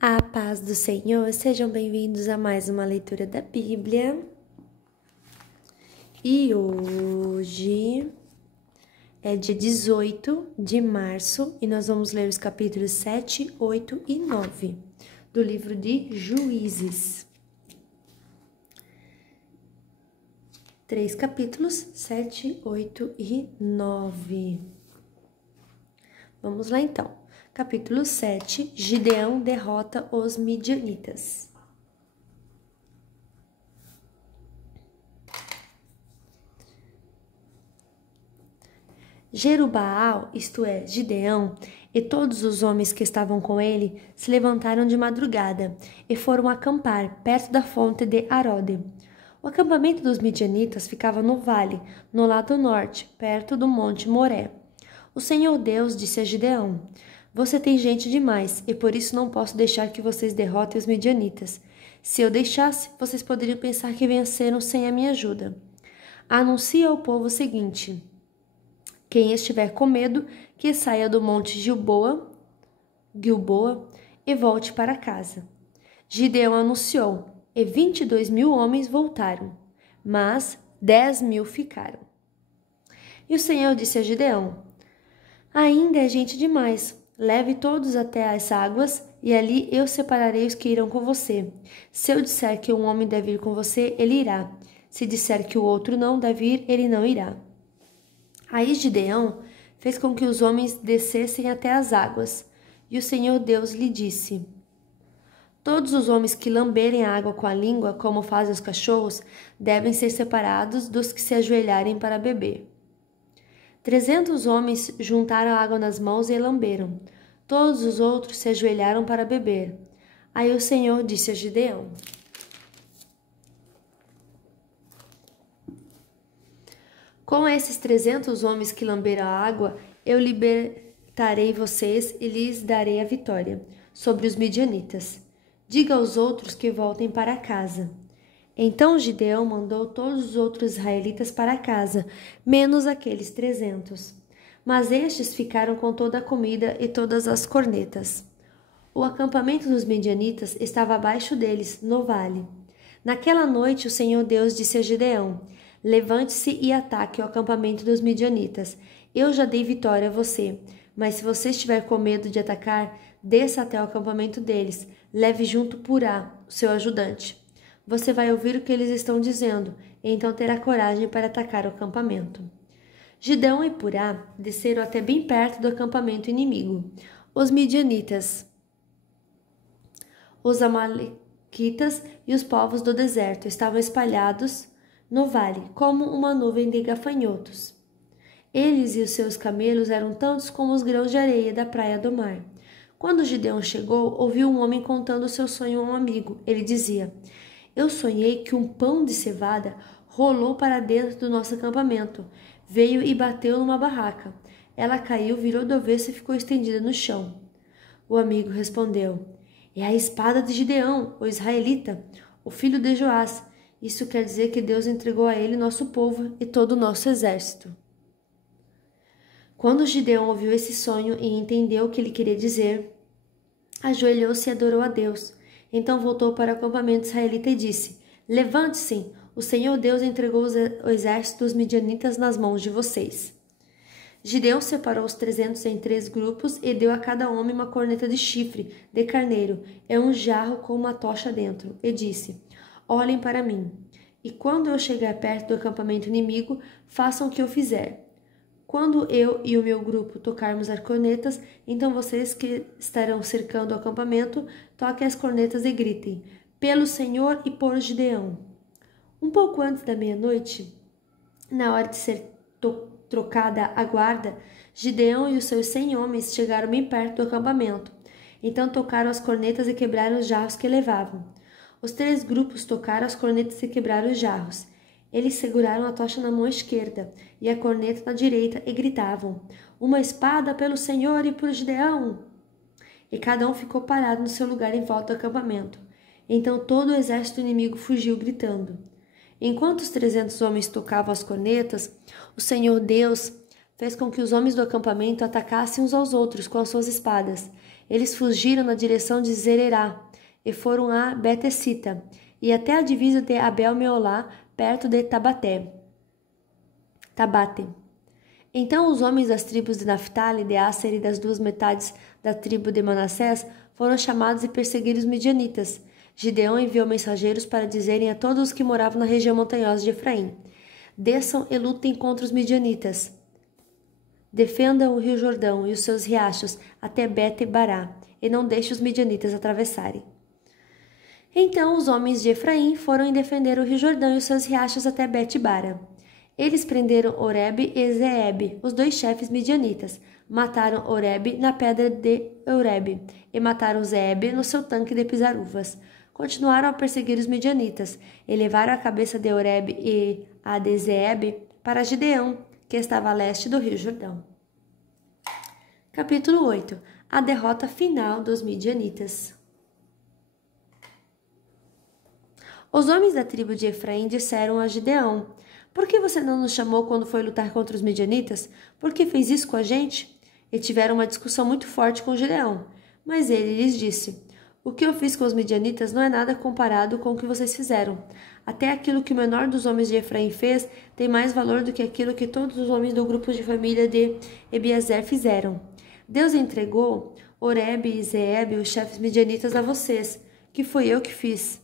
A paz do Senhor, sejam bem-vindos a mais uma leitura da Bíblia. E hoje é dia 18 de março e nós vamos ler os capítulos 7, 8 e 9 do livro de Juízes. 3 capítulos, 7, 8 e 9. Vamos lá então. Capítulo 7, Gideão derrota os midianitas. Jerubaal, isto é, Gideão, e todos os homens que estavam com ele se levantaram de madrugada e foram acampar perto da fonte de Arode. O acampamento dos midianitas ficava no vale, no lado norte, perto do monte Moré. O Senhor Deus disse a Gideão: Você tem gente demais, e por isso não posso deixar que vocês derrotem os midianitas. Se eu deixasse, vocês poderiam pensar que venceram sem a minha ajuda. Anuncie ao povo o seguinte: quem estiver com medo, que saia do monte Gilboa e volte para casa. Gideão anunciou, e 22.000 homens voltaram, mas 10.000 ficaram. E o Senhor disse a Gideão: Ainda é gente demais. Leve todos até as águas, e ali eu separarei os que irão com você. Se eu disser que um homem deve ir com você, ele irá. Se disser que o outro não deve ir, ele não irá. Aí Gideão fez com que os homens descessem até as águas, e o Senhor Deus lhe disse: Todos os homens que lamberem a água com a língua, como fazem os cachorros, devem ser separados dos que se ajoelharem para beber. 300 homens juntaram a água nas mãos e lamberam. Todos os outros se ajoelharam para beber. Aí o Senhor disse a Gideão: Com esses 300 homens que lamberam a água, eu libertarei vocês e lhes darei a vitória sobre os midianitas. Diga aos outros que voltem para casa. Então Gideão mandou todos os outros israelitas para casa, menos aqueles 300. Mas estes ficaram com toda a comida e todas as cornetas. O acampamento dos midianitas estava abaixo deles, no vale. Naquela noite o Senhor Deus disse a Gideão: Levante-se e ataque o acampamento dos midianitas. Eu já dei vitória a você, mas se você estiver com medo de atacar, desça até o acampamento deles. Leve junto Purá, o seu ajudante. Você vai ouvir o que eles estão dizendo, e então terá coragem para atacar o acampamento. Gideão e Purá desceram até bem perto do acampamento inimigo. Os midianitas, os amalequitas e os povos do deserto estavam espalhados no vale, como uma nuvem de gafanhotos. Eles e os seus camelos eram tantos como os grãos de areia da praia do mar. Quando Gideão chegou, ouviu um homem contando o seu sonho a um amigo. Ele dizia: Eu sonhei que um pão de cevada rolou para dentro do nosso acampamento. Veio e bateu numa barraca. Ela caiu, virou do avesso e ficou estendida no chão. O amigo respondeu: É a espada de Gideão, o israelita, o filho de Joás. Isso quer dizer que Deus entregou a ele nosso povo e todo o nosso exército. Quando Gideão ouviu esse sonho e entendeu o que ele queria dizer, ajoelhou-se e adorou a Deus. Então voltou para o acampamento israelita e disse: Levante-se, o Senhor Deus entregou o exército dos midianitas nas mãos de vocês. Gideão separou os 300 em 3 grupos e deu a cada homem uma corneta de chifre de carneiro e um jarro com uma tocha dentro, e disse: Olhem para mim, e quando eu chegar perto do acampamento inimigo, façam o que eu fizer. Quando eu e o meu grupo tocarmos as cornetas, então vocês que estarão cercando o acampamento, toquem as cornetas e gritem: Pelo Senhor e por Gideão. Um pouco antes da meia-noite, na hora de ser trocada a guarda, Gideão e os seus 100 homens chegaram bem perto do acampamento. Então tocaram as cornetas e quebraram os jarros que levavam. Os 3 grupos tocaram as cornetas e quebraram os jarros. Eles seguraram a tocha na mão esquerda e a corneta na direita e gritavam: Uma espada pelo Senhor e por Gideão! E cada um ficou parado no seu lugar em volta do acampamento. Então todo o exército inimigo fugiu gritando. Enquanto os 300 homens tocavam as cornetas, o Senhor Deus fez com que os homens do acampamento atacassem uns aos outros com as suas espadas. Eles fugiram na direção de Zererá e foram a Betesita e até a divisa de Abel-Meolá, perto de Tabate. Então os homens das tribos de Naphtali, de Asser e das duas metades da tribo de Manassés foram chamados e perseguiram os midianitas. Gideão enviou mensageiros para dizerem a todos os que moravam na região montanhosa de Efraim: desçam e lutem contra os midianitas. Defendam o rio Jordão e os seus riachos até Bete-Bará, e não deixem os midianitas atravessarem. Então os homens de Efraim foram e defenderam o rio Jordão e os seus riachos até Bete-Bara. Eles prenderam Oreb e Zeeb, os dois chefes midianitas. Mataram Oreb na pedra de Oreb e mataram Zeeb no seu tanque de pisar uvas. Continuaram a perseguir os midianitas e levaram a cabeça de Oreb e a de Zeeb para Gideão, que estava a leste do rio Jordão. Capítulo 8. A derrota final dos midianitas. Os homens da tribo de Efraim disseram a Gideão: por que você não nos chamou quando foi lutar contra os midianitas? Por que fez isso com a gente? E tiveram uma discussão muito forte com Gideão. Mas ele lhes disse: o que eu fiz com os midianitas não é nada comparado com o que vocês fizeram. Até aquilo que o menor dos homens de Efraim fez tem mais valor do que aquilo que todos os homens do grupo de família de Ebiezer fizeram. Deus entregou Oreb e Zeeb, os chefes midianitas, a vocês, que foi eu que fiz.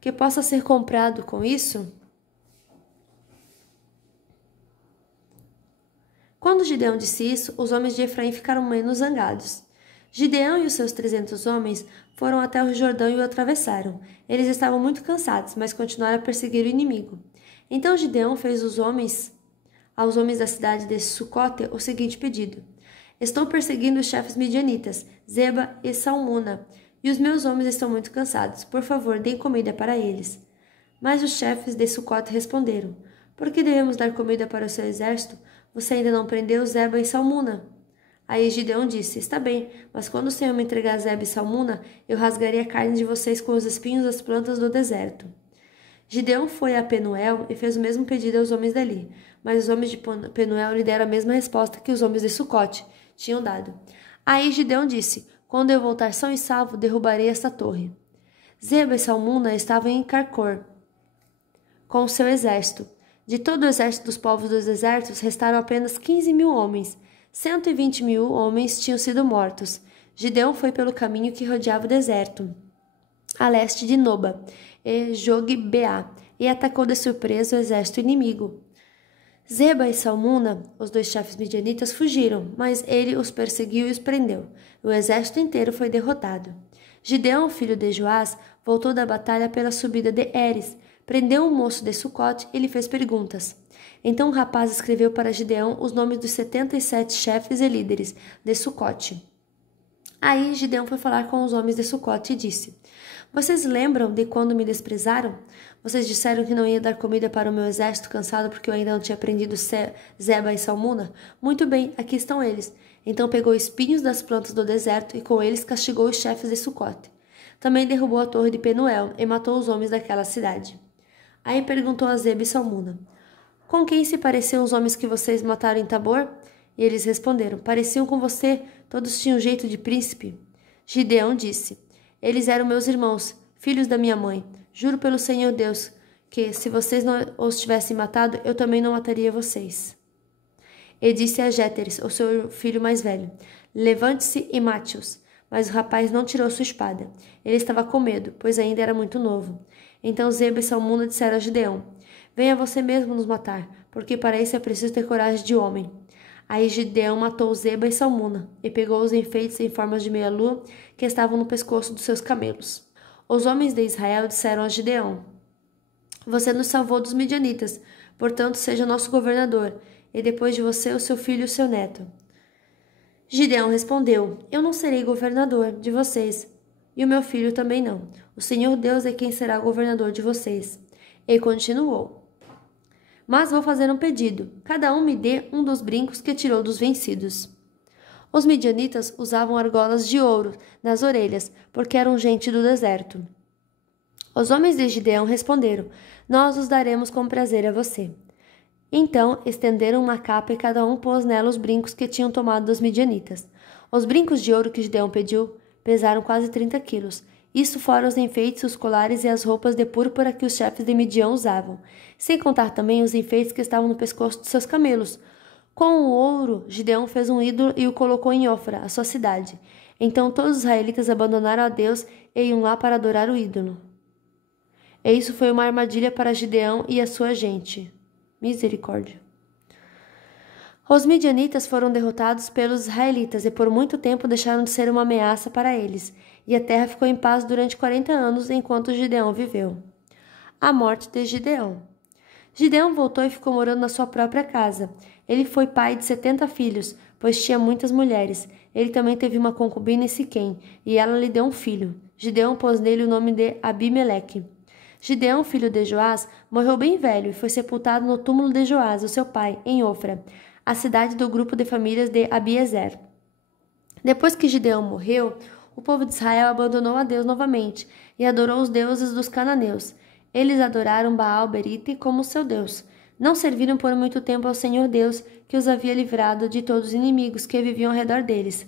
Que possa ser comprado com isso? Quando Gideão disse isso, os homens de Efraim ficaram menos zangados. Gideão e os seus 300 homens foram até o Jordão e o atravessaram. Eles estavam muito cansados, mas continuaram a perseguir o inimigo. Então Gideão fez aos homens da cidade de Sucote o seguinte pedido: estou perseguindo os chefes midianitas, Zeba e Salmuna, e os meus homens estão muito cansados. Por favor, deem comida para eles. Mas os chefes de Sucote responderam: por que devemos dar comida para o seu exército? Você ainda não prendeu Zeba e Salmuna. Aí Gideão disse: está bem, mas quando o Senhor me entregar Zeba e Salmuna, eu rasgarei a carne de vocês com os espinhos das plantas do deserto. Gideão foi a Penuel e fez o mesmo pedido aos homens dali, mas os homens de Penuel lhe deram a mesma resposta que os homens de Sucote tinham dado. Aí Gideão disse: quando eu voltar são e salvo, derrubarei esta torre. Zeba e Salmuna estavam em Carcor com o seu exército. De todo o exército dos povos dos desertos, restaram apenas 15.000 homens. 120.000 homens tinham sido mortos. Gideão foi pelo caminho que rodeava o deserto, a leste de Noba e Jogbeá, e atacou de surpresa o exército inimigo. Zeba e Salmuna, os dois chefes midianitas, fugiram, mas ele os perseguiu e os prendeu. O exército inteiro foi derrotado. Gideão, filho de Joás, voltou da batalha pela subida de Eres, prendeu um moço de Sucote e lhe fez perguntas. Então o rapaz escreveu para Gideão os nomes dos 77 chefes e líderes de Sucote. Aí Gideão foi falar com os homens de Sucote e disse: vocês lembram de quando me desprezaram? Vocês disseram que não ia dar comida para o meu exército cansado porque eu ainda não tinha prendido Zeba e Salmuna? Muito bem, aqui estão eles. Então pegou espinhos das plantas do deserto e com eles castigou os chefes de Sucote. Também derrubou a torre de Penuel e matou os homens daquela cidade. Aí perguntou a Zeba e Salmuna: com quem se pareciam os homens que vocês mataram em Tabor? E eles responderam: pareciam com você, todos tinham jeito de príncipe. Gideão disse: eles eram meus irmãos, filhos da minha mãe. Juro pelo Senhor Deus que, se vocês não os tivessem matado, eu também não mataria vocês. E disse a Jéteres, o seu filho mais velho: levante-se e mate-os. Mas o rapaz não tirou sua espada. Ele estava com medo, pois ainda era muito novo. Então Zeba e Salmuna disseram a Gideão: venha você mesmo nos matar, porque para isso é preciso ter coragem de homem. Aí Gideão matou Zeba e Salmuna, e pegou os enfeites em formas de meia-lua que estavam no pescoço dos seus camelos. Os homens de Israel disseram a Gideão: você nos salvou dos midianitas, portanto seja nosso governador, e depois de você o seu filho e o seu neto. Gideão respondeu: eu não serei governador de vocês, e o meu filho também não. O Senhor Deus é quem será governador de vocês. E continuou: mas vou fazer um pedido. Cada um me dê um dos brincos que tirou dos vencidos. Os midianitas usavam argolas de ouro nas orelhas, porque eram gente do deserto. Os homens de Gideão responderam: nós os daremos com prazer a você. Então estenderam uma capa e cada um pôs nela os brincos que tinham tomado dos midianitas. Os brincos de ouro que Gideão pediu pesaram quase 30 quilos. Isso fora os enfeites, os colares e as roupas de púrpura que os chefes de Midian usavam, sem contar também os enfeites que estavam no pescoço de seus camelos. Com o ouro, Gideão fez um ídolo e o colocou em Ofra, a sua cidade. Então todos os israelitas abandonaram a Deus e iam lá para adorar o ídolo. E isso foi uma armadilha para Gideão e a sua gente. Misericórdia. Os midianitas foram derrotados pelos israelitas e por muito tempo deixaram de ser uma ameaça para eles, e a terra ficou em paz durante 40 anos enquanto Gideão viveu. A morte de Gideão. Gideão voltou e ficou morando na sua própria casa. Ele foi pai de 70 filhos, pois tinha muitas mulheres. Ele também teve uma concubina em Siquém, e ela lhe deu um filho. Gideão pôs nele o nome de Abimeleque. Gideão, filho de Joás, morreu bem velho e foi sepultado no túmulo de Joás, o seu pai, em Ofra, a cidade do grupo de famílias de Abiezer. Depois que Gideão morreu, o povo de Israel abandonou a Deus novamente e adorou os deuses dos cananeus. Eles adoraram Baal-Berite como seu Deus. Não serviram por muito tempo ao Senhor Deus, que os havia livrado de todos os inimigos que viviam ao redor deles.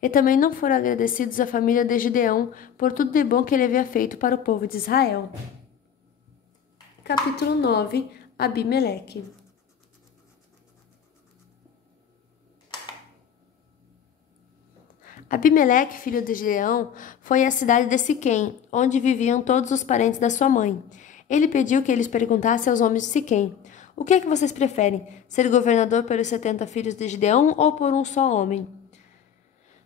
E também não foram agradecidos à família de Gideão por tudo de bom que ele havia feito para o povo de Israel. Capítulo 9. Abimeleque. Abimeleque, filho de Gideão, foi à cidade de Siquém, onde viviam todos os parentes da sua mãe. Ele pediu que eles perguntassem aos homens de Siquém: o que é que vocês preferem, ser governador pelos 70 filhos de Gideão ou por um só homem?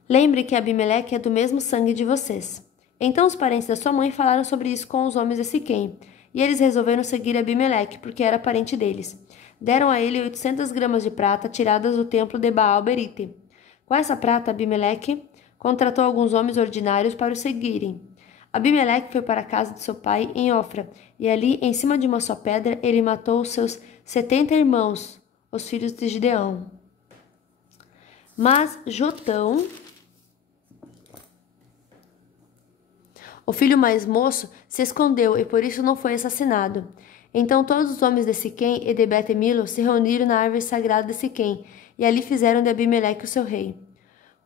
Lembre que Abimeleque é do mesmo sangue de vocês. Então os parentes da sua mãe falaram sobre isso com os homens de Siquém, e eles resolveram seguir Abimeleque, porque era parente deles. Deram a ele 800 gramas de prata tiradas do templo de Baal-Berite. Com essa prata, Abimeleque contratou alguns homens ordinários para o seguirem. Abimeleque foi para a casa de seu pai em Ofra, e ali, em cima de uma só pedra, ele matou os seus 70 irmãos, os filhos de Gideão. Mas Jotão, o filho mais moço, se escondeu e por isso não foi assassinado. Então todos os homens de Siquém e de Bet-Milo se reuniram na árvore sagrada de Siquém, e ali fizeram de Abimeleque o seu rei.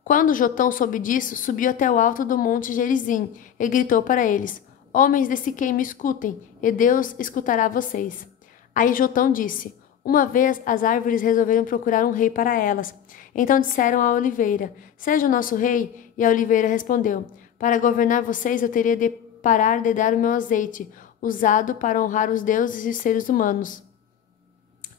Quando Jotão soube disso, subiu até o alto do monte Gerizim e gritou para eles: homens de Siquém, me escutem, e Deus escutará vocês. Aí Jotão disse: uma vez as árvores resolveram procurar um rei para elas. Então disseram à oliveira: seja o nosso rei. E a oliveira respondeu: para governar vocês eu teria de parar de dar o meu azeite, usado para honrar os deuses e os seres humanos.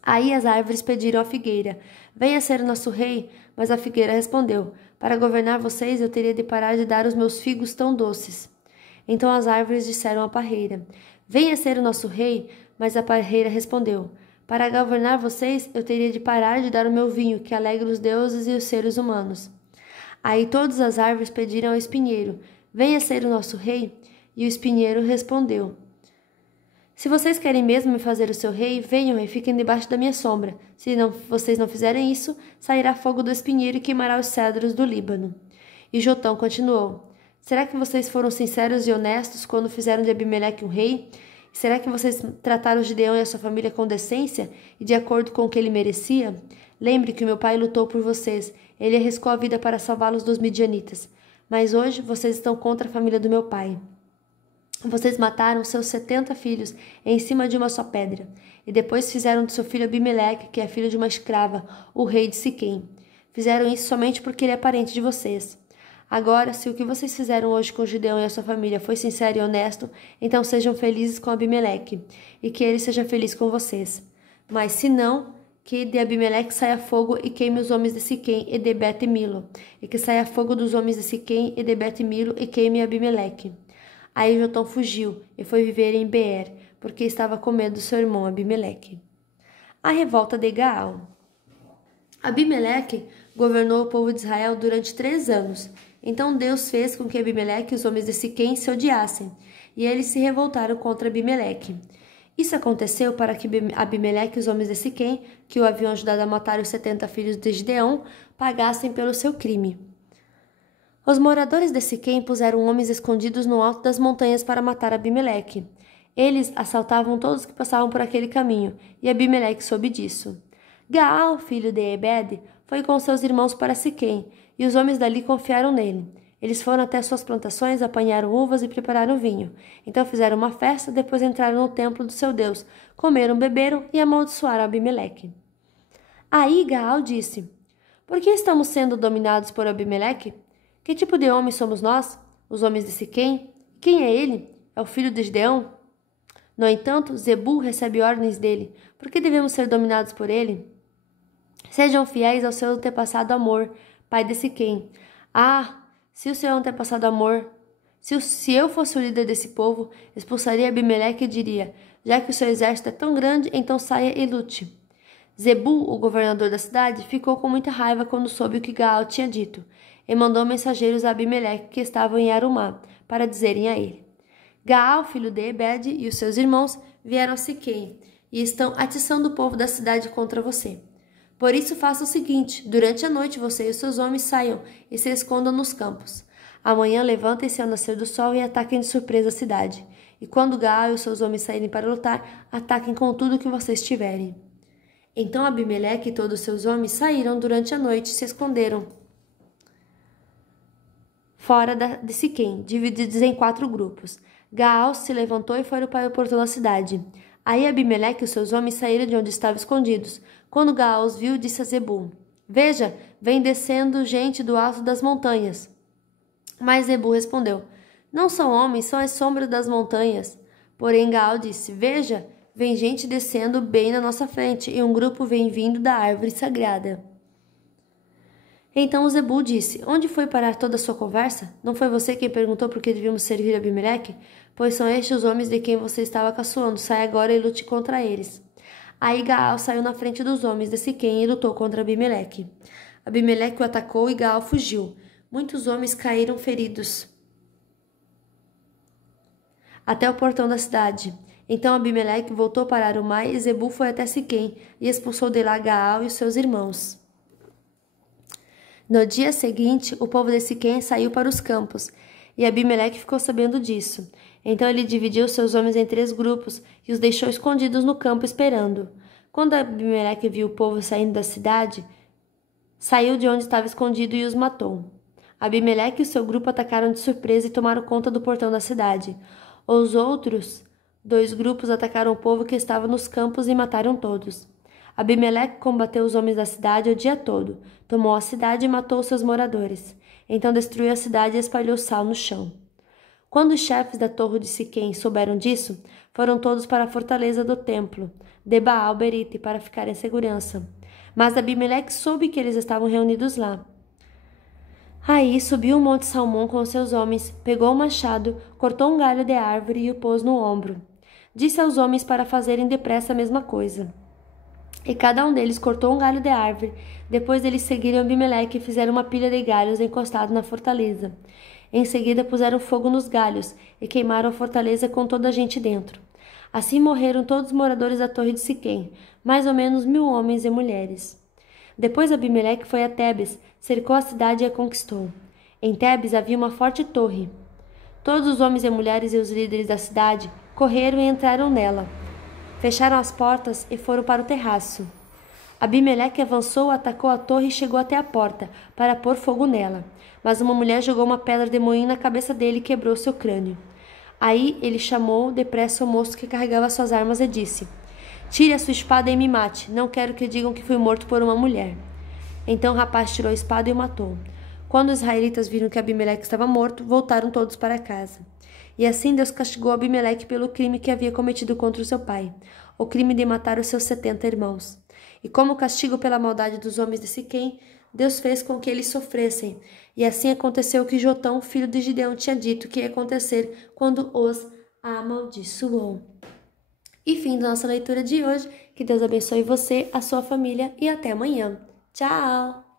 Aí as árvores pediram à figueira: venha ser o nosso rei. Mas a figueira respondeu: para governar vocês eu teria de parar de dar os meus figos tão doces. Então as árvores disseram à parreira: venha ser o nosso rei. Mas a parreira respondeu: para governar vocês eu teria de parar de dar o meu vinho, que alegra os deuses e os seres humanos. Aí todas as árvores pediram ao espinheiro: venha ser o nosso rei. E o espinheiro respondeu: se vocês querem mesmo me fazer o seu rei, venham e fiquem debaixo da minha sombra. Se vocês não fizerem isso, sairá fogo do espinheiro e queimará os cedros do Líbano. E Jotão continuou: será que vocês foram sinceros e honestos quando fizeram de Abimeleque um rei? Será que vocês trataram Gideão e a sua família com decência e de acordo com o que ele merecia? Lembre que o meu pai lutou por vocês. Ele arriscou a vida para salvá-los dos midianitas. Mas hoje vocês estão contra a família do meu pai. Vocês mataram seus 70 filhos em cima de uma só pedra, e depois fizeram do seu filho Abimeleque, que é filho de uma escrava, o rei de Siquém. Fizeram isso somente porque ele é parente de vocês. Agora, se o que vocês fizeram hoje com Gideão e a sua família foi sincero e honesto, então sejam felizes com Abimeleque, e que ele seja feliz com vocês. Mas se não, que de Abimeleque saia fogo e queime os homens de Siquém e de Bet-Milo, e que saia fogo dos homens de Siquém e de Bet-Milo e queime Abimeleque. Aí Jotão fugiu e foi viver em Beer, porque estava com medo do seu irmão Abimeleque. A revolta de Gaal. Abimeleque governou o povo de Israel durante 3 anos. Então Deus fez com que Abimeleque e os homens de Siquém se odiassem, e eles se revoltaram contra Abimeleque. Isso aconteceu para que Abimeleque e os homens de Siquém, que o haviam ajudado a matar os 70 filhos de Gideão, pagassem pelo seu crime. Os moradores de Siquém puseram homens escondidos no alto das montanhas para matar Abimeleque. Eles assaltavam todos que passavam por aquele caminho, e Abimeleque soube disso. Gaal, filho de Ebed, foi com seus irmãos para Siquém, e os homens dali confiaram nele. Eles foram até suas plantações, apanharam uvas e prepararam vinho. Então fizeram uma festa, depois entraram no templo do seu Deus, comeram, beberam e amaldiçoaram Abimeleque. Aí Gaal disse: Por que estamos sendo dominados por Abimeleque? Que tipo de homem somos nós? Os homens de Siquém? Quem é ele? É o filho de Gideão? No entanto, Zebul recebe ordens dele. Por que devemos ser dominados por ele? Sejam fiéis ao seu antepassado Amor, pai de Siquém. Ah, se o seu antepassado Amor, se eu fosse o líder desse povo, expulsaria Abimeleque e diria: já que o seu exército é tão grande, então saia e lute. Zebul, o governador da cidade, ficou com muita raiva quando soube o que Gaal tinha dito, e mandou mensageiros a Abimeleque que estavam em Arumá, para dizerem a ele: Gaal, filho de Ebed, e os seus irmãos vieram a Siquém, e estão atiçando o povo da cidade contra você. Por isso faça o seguinte: durante a noite você e os seus homens saiam e se escondam nos campos. Amanhã levantem-se ao nascer do sol e ataquem de surpresa a cidade. E quando Gaal e os seus homens saírem para lutar, ataquem com tudo o que vocês tiverem. Então Abimeleque e todos os seus homens saíram durante a noite e se esconderam fora de Siquém, divididos em 4 grupos. Gaal se levantou e foi para o portão da cidade. Aí Abimeleque e os seus homens saíram de onde estavam escondidos. Quando Gaal os viu, disse a Zebul: Veja, vem descendo gente do alto das montanhas. Mas Zebul respondeu: Não são homens, são as sombras das montanhas. Porém Gaal disse: Veja, vem gente descendo bem na nossa frente, e um grupo vem vindo da árvore sagrada. Então Zebul disse: Onde foi parar toda a sua conversa? Não foi você quem perguntou por que devíamos servir Abimeleque? Pois são estes os homens de quem você estava caçoando. Sai agora e lute contra eles. Aí Gaal saiu na frente dos homens de Siquém e lutou contra Abimeleque. Abimeleque o atacou e Gaal fugiu. Muitos homens caíram feridos até o portão da cidade. Então Abimeleque voltou para Arumá e Zebul foi até Siquém e expulsou de lá Gaal e os seus irmãos. No dia seguinte, o povo de Siquém saiu para os campos, e Abimeleque ficou sabendo disso. Então ele dividiu seus homens em 3 grupos e os deixou escondidos no campo esperando. Quando Abimeleque viu o povo saindo da cidade, saiu de onde estava escondido e os matou. Abimeleque e seu grupo atacaram de surpresa e tomaram conta do portão da cidade. Os outros 2 grupos atacaram o povo que estava nos campos e mataram todos. Abimeleque combateu os homens da cidade o dia todo, tomou a cidade e matou seus moradores. Então destruiu a cidade e espalhou sal no chão. Quando os chefes da torre de Siquém souberam disso, foram todos para a fortaleza do templo de Baal-Berite para ficar em segurança. Mas Abimeleque soube que eles estavam reunidos lá. Aí subiu o monte Salmão com seus homens, pegou o machado, cortou um galho de árvore e o pôs no ombro. Disse aos homens para fazerem depressa a mesma coisa. E cada um deles cortou um galho de árvore. Depois eles seguiram Abimeleque e fizeram uma pilha de galhos encostado na fortaleza. Em seguida puseram fogo nos galhos e queimaram a fortaleza com toda a gente dentro. Assim morreram todos os moradores da torre de Siquém, mais ou menos 1000 homens e mulheres. Depois Abimeleque foi a Tebes, cercou a cidade e a conquistou. Em Tebes havia uma forte torre. Todos os homens e mulheres e os líderes da cidade correram e entraram nela. Fecharam as portas e foram para o terraço. Abimeleque avançou, atacou a torre e chegou até a porta, para pôr fogo nela. Mas uma mulher jogou uma pedra de moinho na cabeça dele e quebrou seu crânio. Aí ele chamou depressa o moço que carregava suas armas e disse: Tire a sua espada e me mate. Não quero que digam que fui morto por uma mulher. Então o rapaz tirou a espada e o matou. Quando os israelitas viram que Abimeleque estava morto, voltaram todos para casa. E assim Deus castigou Abimeleque pelo crime que havia cometido contra o seu pai, o crime de matar os seus 70 irmãos. E como castigo pela maldade dos homens de Siquém, Deus fez com que eles sofressem. E assim aconteceu o que Jotão, filho de Gideão, tinha dito que ia acontecer quando os amaldiçoou. E fim da nossa leitura de hoje. Que Deus abençoe você, a sua família e até amanhã. Tchau!